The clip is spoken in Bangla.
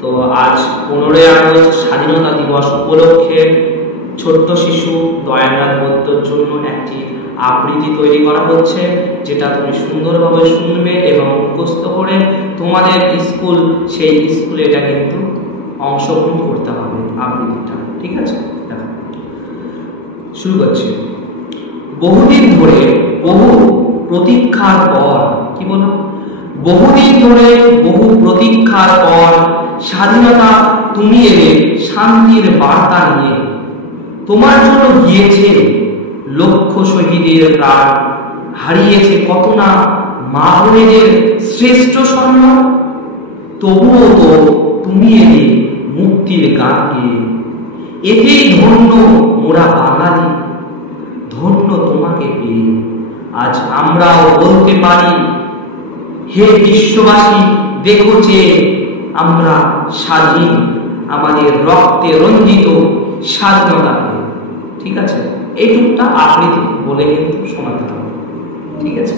তো আজ 15ই আগস্ট স্বাধীনতা দিবস উপলক্ষে ছোট্ট শিশু দয়ানরাজ বৈদ্যর জন্য একটি আবৃত্তি তৈরি করা হচ্ছে, যেটা তুমি সুন্দরভাবে শুনবে এবং মুখস্থ করে তোমাদের স্কুল, সেই স্কুলে এটা কিন্তু অংশগ্রহণ করতে হবে আবৃত্তিটা। ঠিক আছে, দেখো শুরু করছি। বহুদিন ধরে বহু প্রতীক্ষার পর, কি বলো, বহুদিন ধরে বহু প্রতীক্ষার পর স্বাধীনতা তুমি এলে শান্তির বার্তা নিয়ে। তোমার জন্য গিয়েছে লক্ষ শহীদের প্রাণ, হারিয়েছে কত না মা বোনেদের শ্রেষ্ঠ সম্মান। তবুও তো তুমি এলে মুক্তির গান গেয়ে। এতেই ধন্য মোরা বাঙালি, ধন্য তোমাকে পেয়ে। আজ আমরাও বলতে পারি, হে বিশ্ববাসী দেখো যে আমরা স্বাধীন, আমাদের রক্তে রঞ্জিত স্বাধীনতা। ঠিক আছে, এইটুকটা আবৃত্তি বলে কিন্তু শোনাতে হবে। ঠিক আছে।